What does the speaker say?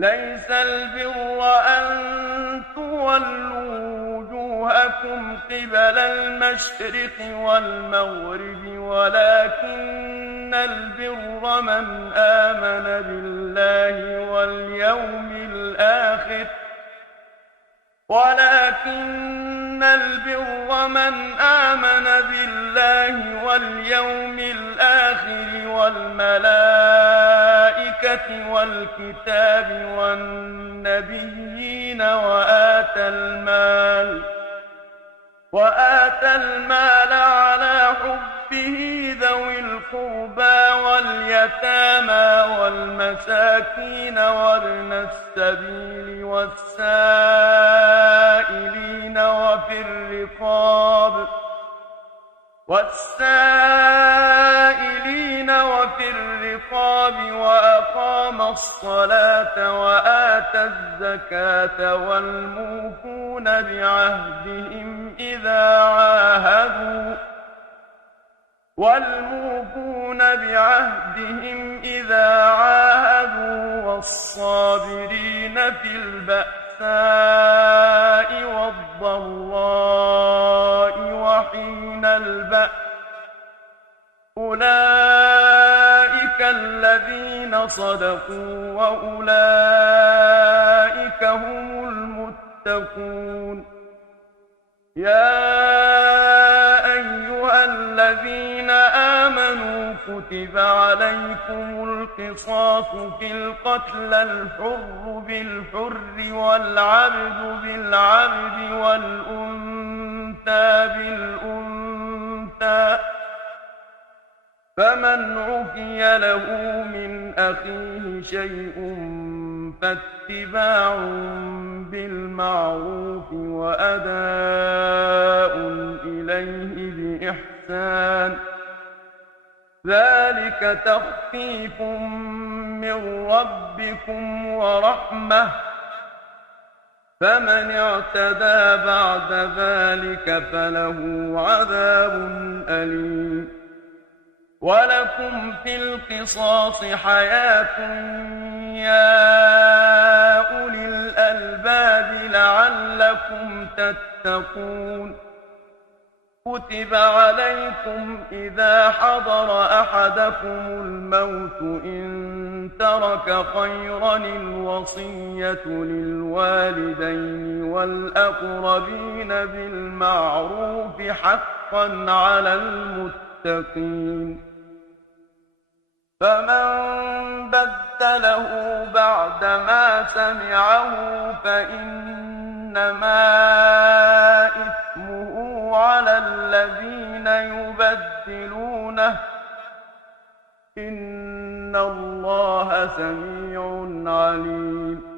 ليس البر أن تولوا وجوهكم قبل المشرق والمغرب ولكن البر من آمن بالله واليوم الآخر والملائكة والكتاب والنبيين وآتى المال على حبه ذوي القربى واليتامى والمساكين وابن السبيل والسائلين وفي الرقاب وأقام الصلاة وآتى الزكاة والموفون بعهدهم إذا عاهدوا والصابرين في البأساء والضراء وحين البأس أولئك الذين صدقوا وأولئك هم المتقون. يا أيها الذين آمنوا كتب عليكم القصاص في القتلى الحر بالحر والعبد بالعبد والأنثى بالأنثى فمن عفي له من أخيه شيء فاتباع بالمعروف وأداء إليه بإحسان ذلك تخفيف من ربكم ورحمة فمن اعتدى بعد ذلك فله عذاب أليم. ولكم في القصاص حياة يا أولي الألباب لعلكم تتقون. كتب عليكم إذا حضر أحدكم الموت إن ترك خيرا الوصية للوالدين والأقربين بالمعروف حقا على المتقين. فمن بدله بعدما سمعه فإنما إثمه على الذين يبدلونه إن الله سميع عليم.